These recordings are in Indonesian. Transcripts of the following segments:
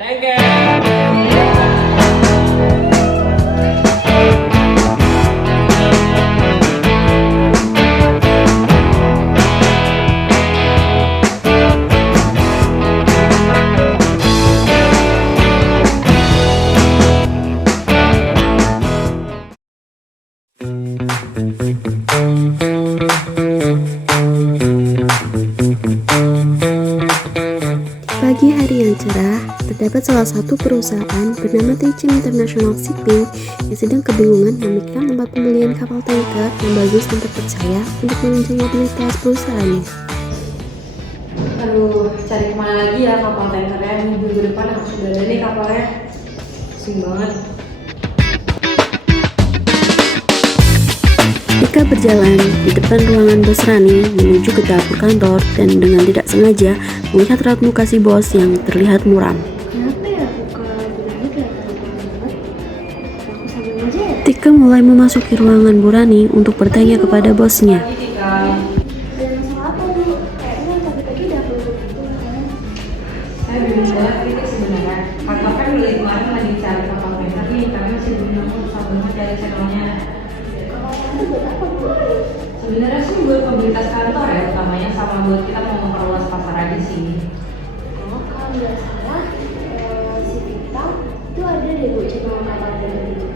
Thank you. Pagi hari yang cerah, terdapat salah satu perusahaan bernama TCM International Shipping yang sedang kebingungan memikirkan tempat pembelian kapal tanker yang bagus dan terpercaya untuk menunjang mobilitas perusahaannya. Aduh, cari kemana lagi ya kapal tankernya? Minggu depan harus sudah ada nih kapalnya. Pusing banget. Tika berjalan di depan ruangan bos Rani menuju ke dapur kantor dan dengan tidak sengaja melihat raut muka si bos yang terlihat muram. Kenapa ya muka Burani kelihatan banget? Aku sambil aja ya. Tika mulai memasuki ruangan Bu Rani untuk bertanya kepada bosnya. Lagi Tika. Ada masalah apa Bu? Kayaknya pagi-pagi udah perlu begitu kan? Saya bingung banget ini sebenarnya. Kakak kan beli kemarin lagi cari kapal tanker nih, tapi masih belum nemu, susah banget cari channelnya. Kapal tanker buat apa Bu? Sebenarnya sih buat mobilitas kantor ya, utamanya sama buat kita mau memperluas pasar aja sih. Oh, kalau nggak salah, si Vita itu ada deh Bu channel kapal tanker itu.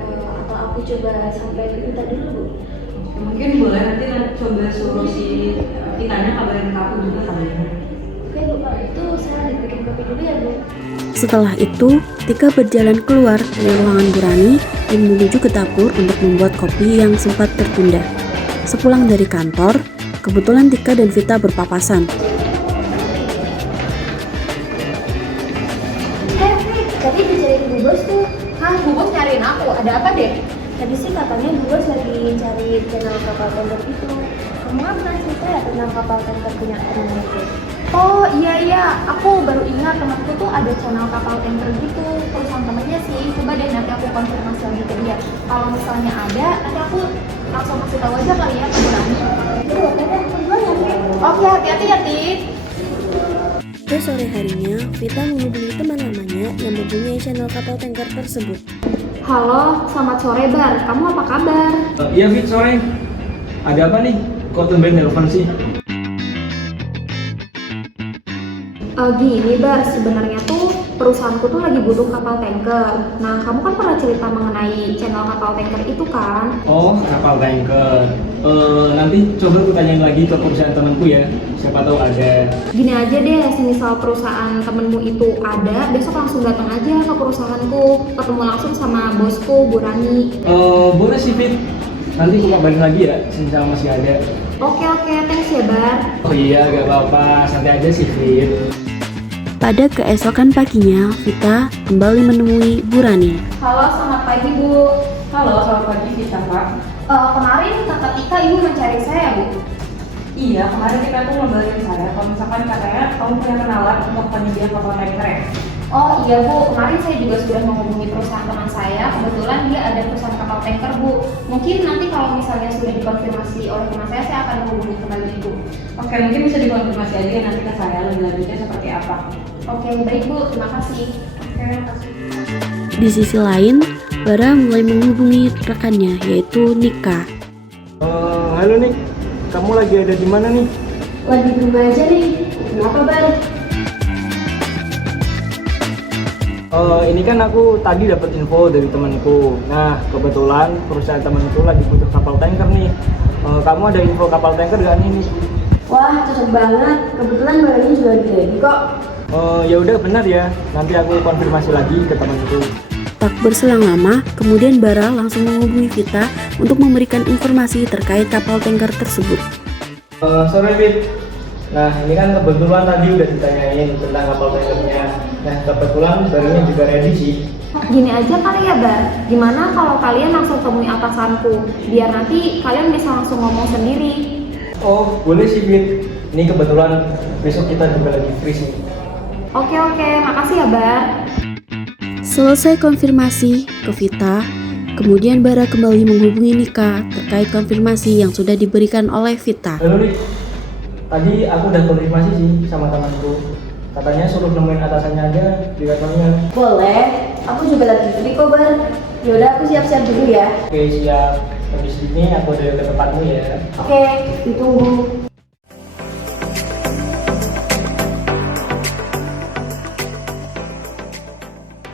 Atau aku coba sampai ke Vita dulu Bu? Mungkin boleh nanti coba suruh si Vitanya kabarin ke aku juga kali ya. Oke Bu, kalau itu saya bikin kopi dulu ya Bu. Setelah itu, Tika berjalan keluar dari ruangan Bu Rani dan menuju ke dapur untuk membuat kopi yang sempat tertunda. Sepulang dari kantor, kebetulan Tika dan Vita berpapasan. Tadi dicariin Bu Bos tuh. Hah, Bu Bos nyariin aku? Ada apa deh? Tadi sih katanya Bu Bos lagi cari channel kapal tanker itu. Kamu kan pernah cerita ya tentang kapal tanker punya temen itu? Oh iya, aku baru ingat temanku tuh ada channel kapal tanker gitu. Perusahaan temennya sih, coba deh nanti aku konfirmasi lagi ke dia. Kalau misalnya ada, nanti aku langsung kasih tahu aja kali ya ke Bu Rani. Oke deh, duluan ya. Oke, hati-hati ya, Tit. Pada sore harinya, Vita menghubungi teman lamanya yang mempunyai channel kapal tanker tersebut. Halo, selamat sore Bar. Kamu apa kabar? Iya Fit, sore. Ada apa nih? Kok tumben telepon sih? Gini Bar, sebenarnya tuh perusahaanku tuh lagi butuh kapal tanker. Nah, kamu kan pernah cerita mengenai channel kapal tanker itu kan? Oh, kapal tanker. Nanti coba aku tanyain lagi ke perusahaan temanku ya. Siapa tahu ada. Gini aja deh, semisal perusahaan temenmu itu ada, besok langsung datang aja ke perusahaanku, ketemu langsung sama bosku, Bu Rani. Boleh sih Fit. Nanti aku kabarin lagi ya, semisal masih ada. Oke, thanks ya Bar. Oh iya, gak apa-apa. Santai aja sih Fit. Pada keesokan paginya, Vita kembali menemui Bu Rani. Halo, selamat pagi Bu. Halo, selamat pagi Vita Pak. Kemarin kakak Tika Ibu mencari saya Bu. Iya, kemarin kita tuh ngabarin saya kalau misalkan katanya kamu punya kenalan untuk penyedia kapal tanker ya. Oh iya Bu, kemarin saya juga sudah menghubungi perusahaan teman saya. Kebetulan dia ada perusahaan kapal tanker Bu. Mungkin nanti kalau misalnya sudah dikonfirmasi oleh teman saya akan menghubungi kembali Bu. Oke, mungkin bisa dikonfirmasi aja ya nanti ke saya lebih lanjutnya seperti apa. Oke, baik Bu, terima kasih. Oke, makasih. Di sisi lain, Bara mulai menghubungi rekannya yaitu Nika. Halo Nik, kamu lagi ada di mana nih? Lagi di rumah aja nih. Kenapa Bar? Ini kan aku tadi dapat info dari temanku. Nah, kebetulan perusahaan temanku lagi butuh kapal tanker nih. Kamu ada info kapal tanker gak nih Nik? Wah, cocok banget. Kebetulan barangnya juga lagi ready kok. Ya udah benar ya. Nanti aku konfirmasi lagi ke temanku. Tak berselang lama, kemudian Bara langsung menghubungi Vita untuk memberikan informasi terkait kapal tanker tersebut. Sore Fit. Nah, ini kan kebetulan tadi udah ditanyain tentang kapal tankernya. Nah, kebetulan barangnya juga ready sih. Gini aja kali ya Bar, gimana kalau kalian langsung temui atasanku, biar nanti kalian bisa langsung ngomong sendiri. Oh, boleh sih Fit. Ini kebetulan besok kita juga lagi free sih. Oke, makasih ya Bar. Selesai konfirmasi ke Vita, kemudian Bara kembali menghubungi Nika terkait konfirmasi yang sudah diberikan oleh Vita. Halo Nik, tadi aku udah konfirmasi sih sama temanku. Katanya suruh nemuin atasannya aja di kantornya. Boleh, aku juga lagi free kok Bar. Yaudah aku siap-siap dulu ya. Oke siap. Habis ini aku udah ke tempatmu ya. Oke, ditunggu.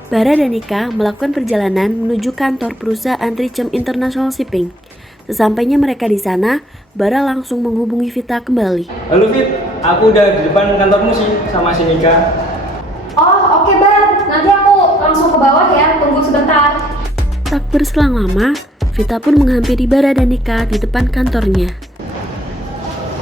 Bara dan Nika melakukan perjalanan menuju kantor perusahaan Trichem International Shipping. Sesampainya mereka di sana, Bara langsung menghubungi Vita kembali. Halo Fit, aku udah di depan kantormu sih sama si Nika. Oh oke Bar, nanti aku langsung ke bawah ya, tunggu sebentar. Tak berselang lama, Vita pun menghampiri Bara dan Nika di depan kantornya.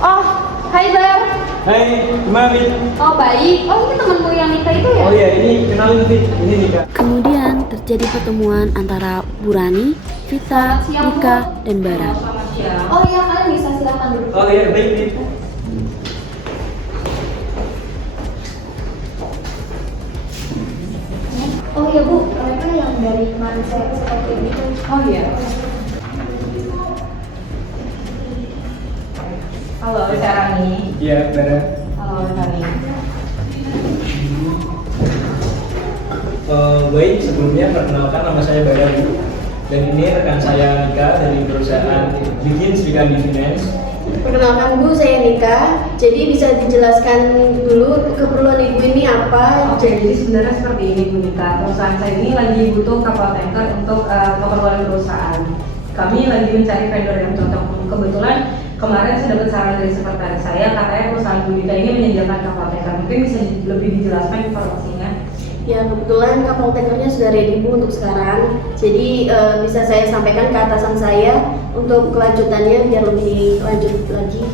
Oh, hai Bar. Hai, gimana Fit? Oh baik, oh ini temenmu yang Nika itu ya? Oh iya, ini kenalin Fit, ini Nika. Kemudian terjadi pertemuan antara Bu Rani, Vita, Nika, dan Bara. Selamat siang. Oh iya, kalian bisa silakan duduk. Oh iya, baik Fit. Oh iya Bu, mereka yang dari kemarin saya seperti ini. Oh iya. Halo, saya Rani. Iya, Bara. Halo, Rani. Baik, sebelumnya perkenalkan nama saya Bara Bu. Dan ini rekan saya Nika dari perusahaan Bikin Srikandi Finance. Perkenalkan Bu, saya Nika. Jadi bisa dijelaskan dulu keperluan Ibu ini apa? Oke, jadi sebenarnya seperti ini Bu Nika. Perusahaan saya ini lagi butuh kapal tanker untuk keperluan perusahaan. Kami lagi mencari vendor yang cocok. Kebetulan kemarin saya dapat saran dari sekretaris saya, katanya perusahaan Bu Nika ini menyediakan kapal tanker. Mungkin bisa lebih dijelaskan informasinya. Ya kebetulan kapal tankernya sudah ready Bu untuk sekarang. Jadi bisa saya sampaikan ke atasan saya untuk kelanjutannya biar lebih lanjut lagi.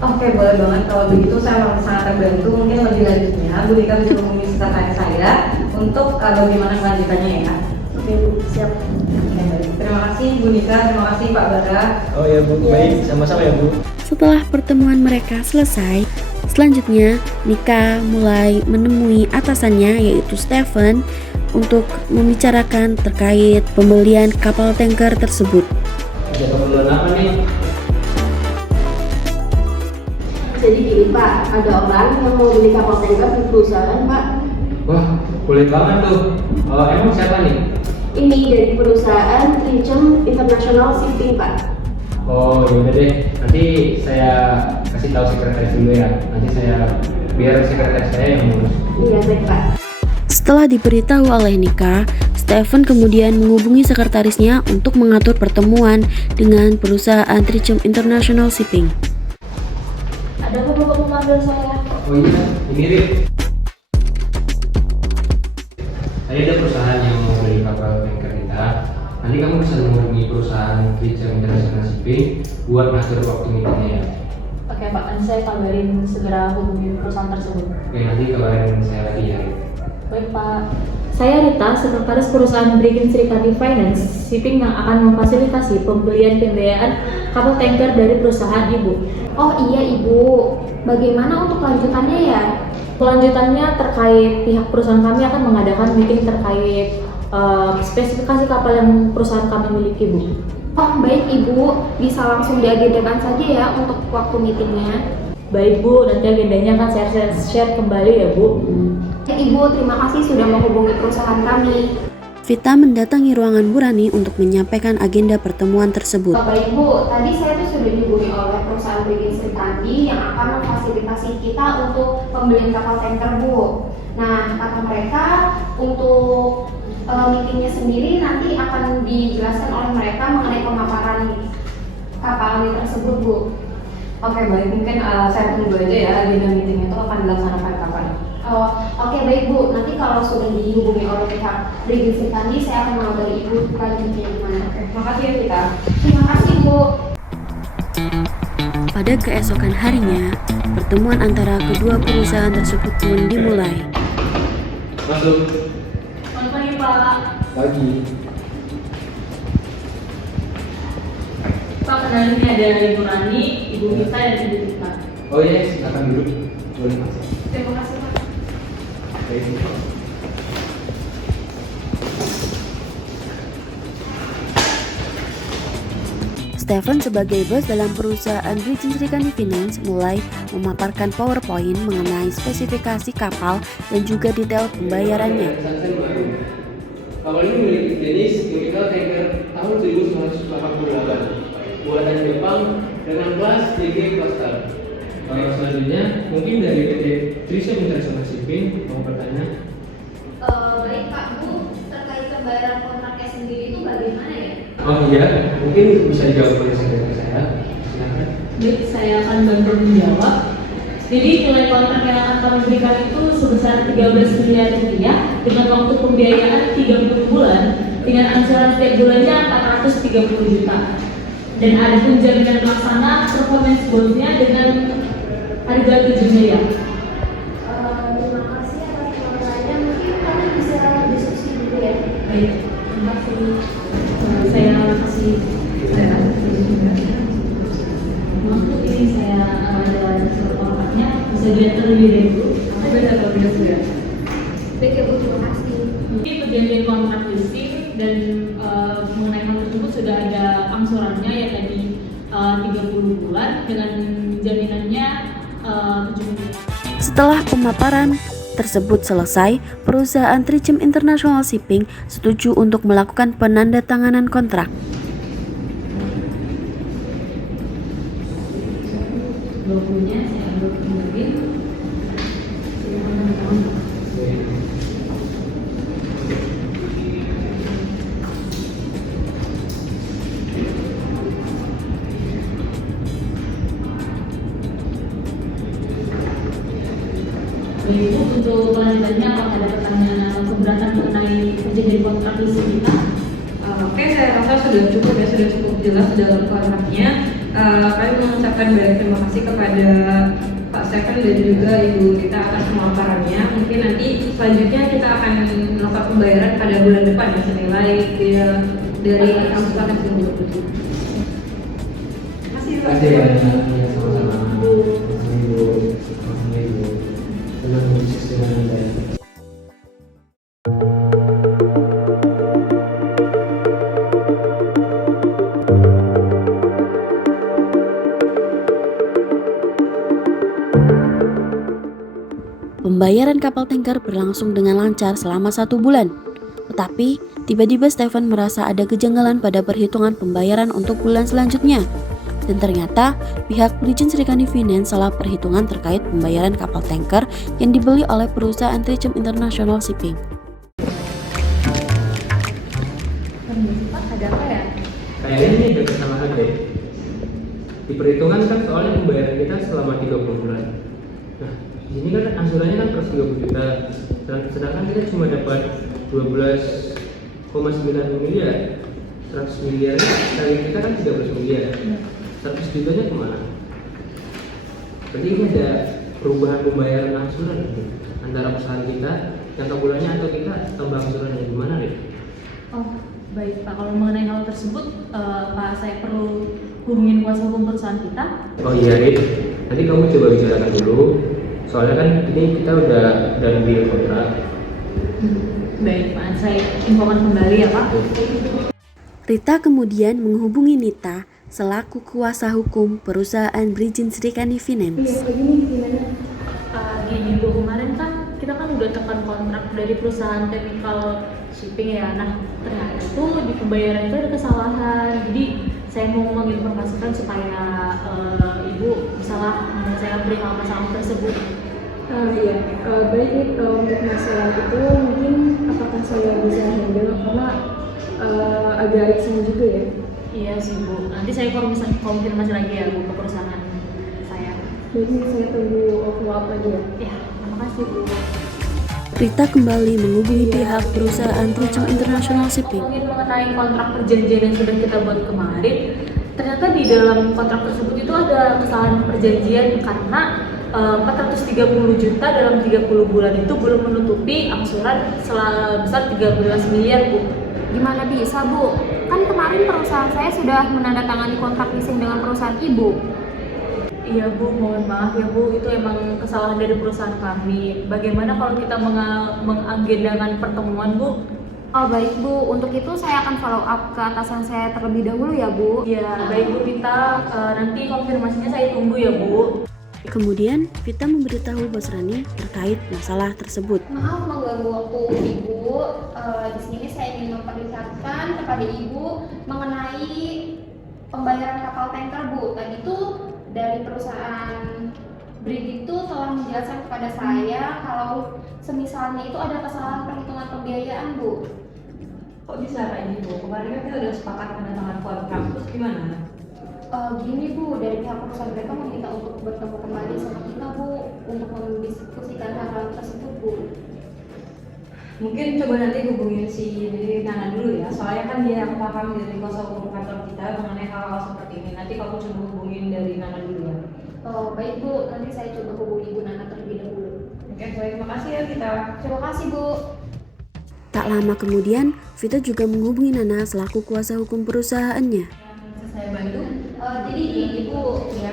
Oke, boleh banget. Kalau begitu saya sangat terbantu. Mungkin lebih lanjutnya Bu Nika bisa menghubungi sekretaris saya untuk bagaimana kelanjutannya ya. Oke Bu, siap. Oke, baik. Terima kasih Bu Nika, terima kasih Pak Bara. Oh iya Bu, baik, sama-sama ya Bu. Setelah pertemuan mereka selesai, selanjutnya Nika mulai menemui atasannya yaitu Stephen untuk membicarakan terkait pembelian kapal tanker tersebut. Ada keperluan apa nih? Jadi gini Pak, ada orang yang mau beli kapal tanker di perusahaan Pak. Wah, boleh banget tuh. Emang siapa nih? Ini dari perusahaan Trichem International Shipping Pak. Oh yaudah deh, nanti saya kasih tahu sekretaris dulu ya. Nanti biar sekretaris saya yang ngurus. Iya baik Pak. Setelah diberitahu oleh Nika, Stephen kemudian menghubungi sekretarisnya untuk mengatur pertemuan dengan perusahaan Trichem International Shipping. Ada perlu memanggil saya? Oh iya, ini Rip. Tadi ada perusahaan yang mau beli kapal tanker kita. Nanti kamu bisa menghubungi perusahaan Trichem International Shipping buat ngatur waktu meetingnya ya. Oke Pak, nanti saya kabarin segera hubungi perusahaan tersebut. Oke, nanti kabarin saya lagi ya. Baik Pak. Saya Rita, sekretaris perusahaan Bikin Srikandi Finance Shipping yang akan memfasilitasi pembiayaan kapal tanker dari perusahaan Ibu. Oh iya Ibu, bagaimana untuk lanjutannya ya? Kelanjutannya terkait pihak perusahaan kami akan mengadakan meeting terkait spesifikasi kapal yang perusahaan kami miliki Bu. Oh baik Ibu, bisa langsung diagendakan saja ya untuk waktu meetingnya. Baik Bu, nanti agendanya akan saya share kembali ya Bu. Ibu, terima kasih sudah menghubungi perusahaan kami. Vita mendatangi ruangan Bu Rani untuk menyampaikan agenda pertemuan tersebut. Bapak Ibu, tadi saya tuh sudah dihubungi oleh perusahaan Bikin Srikandi yang akan memfasilitasi kita untuk pembelian kapal tanker Bu. Nah, kata mereka untuk meetingnya sendiri nanti akan dijelaskan oleh mereka mengenai pemaparan kapal ini tersebut Bu. Oke, baik. Mungkin saya tunggu aja ya agenda meeting itu akan dilaksanakan kapan. Oke baik Bu, nanti kalau sudah dihubungi oleh pihak Bikin Srikandi saya akan mengabari Ibu selanjutnya gimana. Terima kasih ya Vita. Terima kasih Bu. Pada keesokan harinya, pertemuan antara kedua perusahaan tersebut pun dimulai. Masuk. Selamat pagi Pak. Pagi. Pak, kenalin ini ada Ibu Rani, Ibu Vita, dan Ibu Vita. Oh iya, silakan duduk. Boleh masuk. Terima kasih Pak. Baik. Stephen sebagai bos dalam perusahaan Bridging Srikandi Finance mulai memaparkan PowerPoint mengenai spesifikasi kapal dan juga detail pembayarannya. Kapal ini memiliki jenis chemical tanker tahun 1988 buatan Jepang dengan kelas DG Cluster. Selanjutnya mungkin dari PT Trisem International Shipping mau bertanya. Baik Pak, Bu, terkait pembayaran kontraknya sendiri itu bagaimana ya? Oh iya, mungkin bisa dijawab oleh sekretari saya. Silakan. Baik, saya akan bantu menjawab. Jadi nilai kontrak yang akan kami berikan itu sebesar 13 miliar rupiah dengan waktu pembiayaan 30 bulan dengan angsuran setiap bulannya 430 juta. Dan ada pun jaminan pelaksana performance bonds-nya dengan harga 7 miliar. Terima kasih atas penjelasannya. Mungkin kalian bisa diskusi dulu ya. Baik, terima kasih. Saya kasih maaf Bu, ini saya ada surat kontraknya, bisa dilihat terlebih dahulu. Aku sudah terlebih dahulu. Baik ya Bu, terima kasih. Mungkin perjanjian kontrak leasing dan mengenai hal tersebut sudah ada angsurannya ya tadi 30 bulan dengan jaminannya 7 miliar. Setelah pemaparan tersebut selesai, perusahaan Trichem International Shipping setuju untuk melakukan penandatanganan kontrak. Dokumennya saya ambil kembali. Silakan teman-teman. Ibu, untuk kelanjutannya apakah ada pertanyaan atau keberatan mengenai perjanjian kontrak leasing kita? Oke, saya rasa sudah cukup ya, sudah cukup jelas dalam kontraknya. Kami mengucapkan banyak terima kasih kepada Pak Stephen dan juga Ibu Rita atas pemaparannya. Mungkin nanti selanjutnya kita akan melakukan pembayaran pada bulan depan ya, senilai dari angsuran yang sudah tertuju. Terima kasih. Terima kasih banyak. Ya, sama-sama. Ibu. Senang bisnis dengan Anda. Pembayaran kapal tanker berlangsung dengan lancar selama 1 bulan. Tetapi, tiba-tiba Stephen merasa ada kejanggalan pada perhitungan pembayaran untuk bulan selanjutnya. Dan ternyata, pihak Bridging Srikandi Finance salah perhitungan terkait pembayaran kapal tanker yang dibeli oleh perusahaan Trichem International Shipping. Pak, ada apa ya? Kayaknya ini ada kesalahan deh. Diperhitungkan kan soalnya pembayaran kita selama 30 bulan. Nah, di sini kan angsurannya kan per 30 juta. Sedangkan kita cuma dapat 12,9 miliar. 100 miliar kali kita kan 13 miliar. 100 jutanya kemana? Berarti ini ada perubahan pembayaran angsuran gitu, antara perusahaan kita jangka bulannya atau kita tambah angsurannya gimana deh? Oh, baik Pak. Kalau mengenai hal tersebut, Pak, saya perlu hubungin kuasa hukum perusahaan kita. Oh iya Rit, nanti kamu coba bicarakan dulu. Soalnya kan ini kita udah deal kontrak. Baik Pak, saya infokan kembali ya Pak. Rita kemudian menghubungi Nita selaku kuasa hukum perusahaan Bridging Srikandi Finance. Gini Bu, kemarin kan kita kan udah tekan kontrak dari perusahaan chemical shipping ya. Nah, ternyata itu di pembayaran itu ada kesalahan. Jadi saya mau menginformasikan supaya Ibu misalnya menyelesaikan perihal masalah tersebut. Iya, baik nih untuk masalah itu mungkin apakah saya bisa handle karena agak riskan juga ya. Iya sih Bu, nanti saya konfirmasi lagi ya Bu ke perusahaan saya. Jadi saya tunggu follow up lagi ya. Ya, terima kasih Bu. Rita kembali menghubungi pihak perusahaan Trichem International Shipping. Mungkin mengenai kontrak perjanjian yang sudah kita buat kemarin, ternyata di dalam kontrak tersebut itu ada kesalahan perjanjian karena 430 juta dalam 30 bulan itu belum menutupi angsuran sebesar 13 miliar Bu. Gimana bisa Bu? Kan kemarin perusahaan saya sudah menandatangani kontrak leasing dengan perusahaan Ibu. Iya Bu, mohon maaf ya Bu, itu emang kesalahan dari perusahaan kami. Bagaimana kalau kita mengagendakan pertemuan Bu? Oh baik Bu, untuk itu saya akan follow up ke atasan saya terlebih dahulu ya Bu. Ya, baik Bu Vita, nanti konfirmasinya saya tunggu ya Bu. Kemudian, Vita memberitahu Bos Rani terkait masalah tersebut. Maaf mengganggu waktu Ibu. Di sini saya ingin memperlihatkan kepada Ibu mengenai pembayaran kapal tanker Bu. Tadi tuh dari perusahaan Brig itu telah menjelaskan kepada saya kalau semisalnya itu ada kesalahan perhitungan pembiayaan Bu. Kok bisa kayak gitu? Kemarin kan kita udah sepakat menandatangani kontrak, terus gimana? Gini Bu, dari pihak perusahaan mereka meminta untuk bertemu kembali sama kita Bu untuk mendiskusikan hal-hal tersebut Bu. Mungkin coba nanti hubungin si Nana dulu ya, soalnya kan dia yang paham dari kuasa hukum kantor kita mengenai hal-hal seperti ini. Nanti kamu coba hubungin dari Nana dulu ya. Oh baik Bu, nanti saya coba hubungi Bu Nana terlebih dahulu. Oke, baik, makasih ya kita. Terima kasih Bu. Tak lama kemudian, Vita juga menghubungi Nana selaku kuasa hukum perusahaannya. Bisa saya bantu? Jadi gini Bu, ya.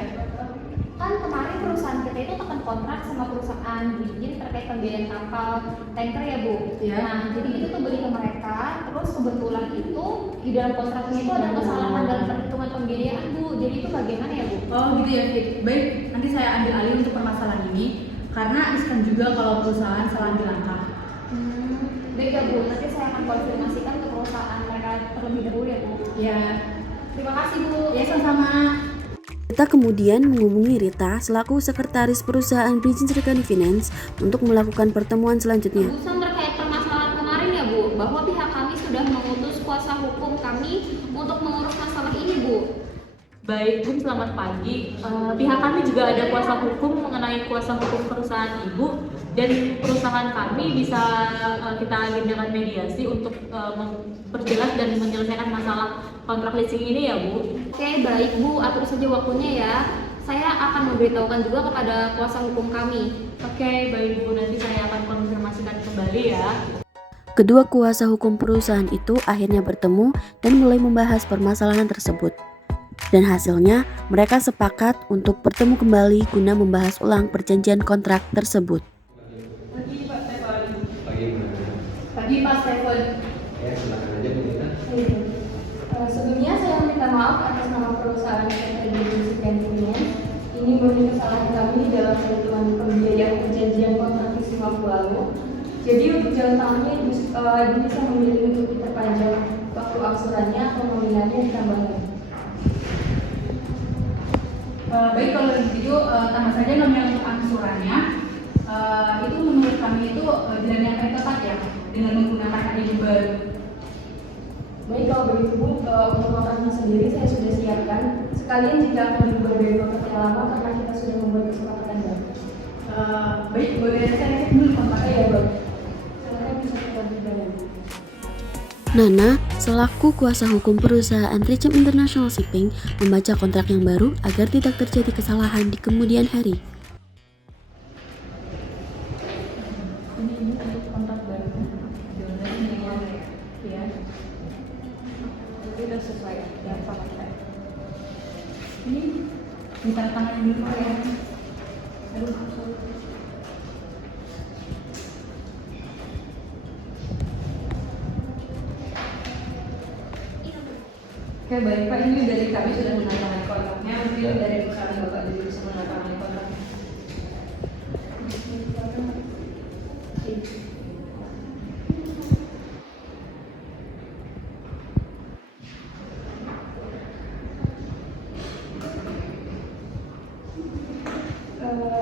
Kan kemarin perusahaan kita itu tekan kontrak sama perusahaan Bridging terkait pembiayaan kapal tanker ya Bu. Iya. Nah, jadi itu tuh beli ke mereka, terus kebetulan itu di dalam kontraknya itu ada kesalahan dalam perhitungan pembiayaan Bu. Jadi itu bagaimana ya Bu? Oh gitu ya Fit. Baik, nanti saya ambil alih untuk permasalahan ini karena riskan juga kalau perusahaan salah ambil langkah. Baik ya Bu, nanti saya akan konfirmasikan ke perusahaan mereka terlebih dahulu ya Bu. Ya, Terima kasih Bu. ya sama-sama. Vita kemudian menghubungi Rita selaku sekretaris perusahaan Bridging Serikandi Finance untuk melakukan pertemuan selanjutnya. Tebusan terkait permasalahan kemarin ya Bu, bahwa pihak kami sudah mengutus kuasa hukum kami untuk mengurus masalah ini Bu. Baik Bu, selamat pagi. Pihak kami juga ada kuasa hukum mengenai kuasa hukum perusahaan Ibu, dan perusahaan kami bisa kita agendakan mediasi untuk memperjelas dan menyelesaikan masalah kontrak leasing ini ya Bu. Oke, baik Bu, atur saja waktunya ya. Saya akan memberitahukan juga kepada kuasa hukum kami. Oke, baik Bu, nanti saya akan konfirmasikan kembali ya. Kedua kuasa hukum perusahaan itu akhirnya bertemu dan mulai membahas permasalahan tersebut. Dan hasilnya, mereka sepakat untuk bertemu kembali guna membahas ulang perjanjian kontrak tersebut. Pagi Mbak. Pagi Pak Stephen. Ya, silakan aja Bu Vita. Sebelumnya saya minta maaf atas nama perusahaan PT Bridging Finance. Ini murni kesalahan kami dalam perhitungan pembiayaan perjanjian kontrak leasing waktu lalu. Jadi untuk jalan tengahnya Ibu bisa memilih untuk diperpanjang waktu aksurannya atau nominalnya ditambahkan. Baik, kalau begitu tambah saja nominal untuk angsurannya. Itu menurut kami itu jalan yang paling tepat ya dengan menggunakan ADB baru. Baik, kalau begitu Bu, untuk kontraknya sendiri saya sudah siapkan. Sekalian jika akan diubah dari kontrak yang lama karena kita sudah membuat kesepakatan baru. Baik, boleh saya cek dulu kontraknya ya Bu. Silakan bisa kita berjalan. Nana, selaku kuasa hukum perusahaan Trichem International Shipping, membaca kontrak yang baru agar tidak terjadi kesalahan di kemudian hari. Ini untuk kontrak baru. Jalannya ini ya. Ini udah sesuai ya sama kita. Ini ditandatangani dulu ya. Aduh, sorry. Oke, baik Pak, ini dari kami sudah menandatangani kontraknya. Mungkin dari perusahaan Bapak juga bisa menandatangani kontraknya.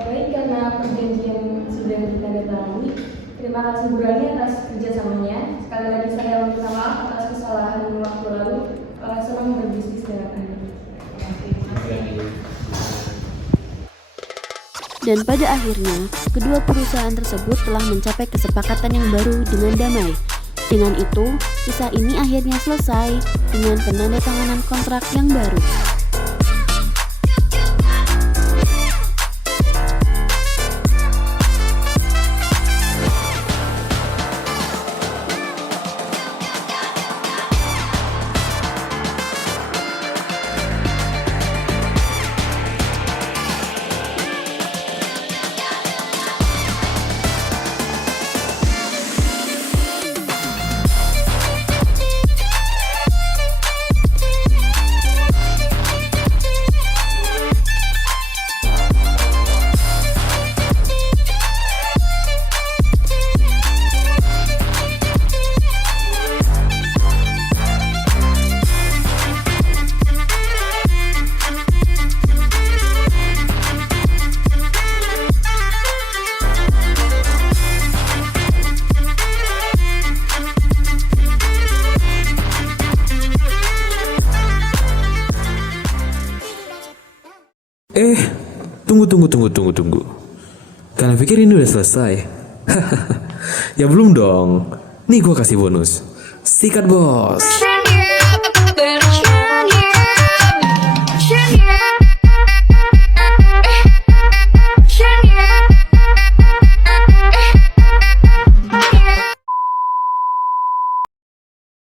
Baik, karena perjanjian sudah ditandatangani, terima kasih Bu Rani atas kerjasamanya. Sekali lagi saya minta maaf atas kesalahan waktu lalu. Senang berbisnis dengan Anda. Dan pada akhirnya, kedua perusahaan tersebut telah mencapai kesepakatan yang baru dengan damai. Dengan itu, kisah ini akhirnya selesai dengan penandatanganan kontrak yang baru. Tunggu. Kalian pikir ini udah selesai? Ya belum dong. Nih gue kasih bonus. Sikat bos.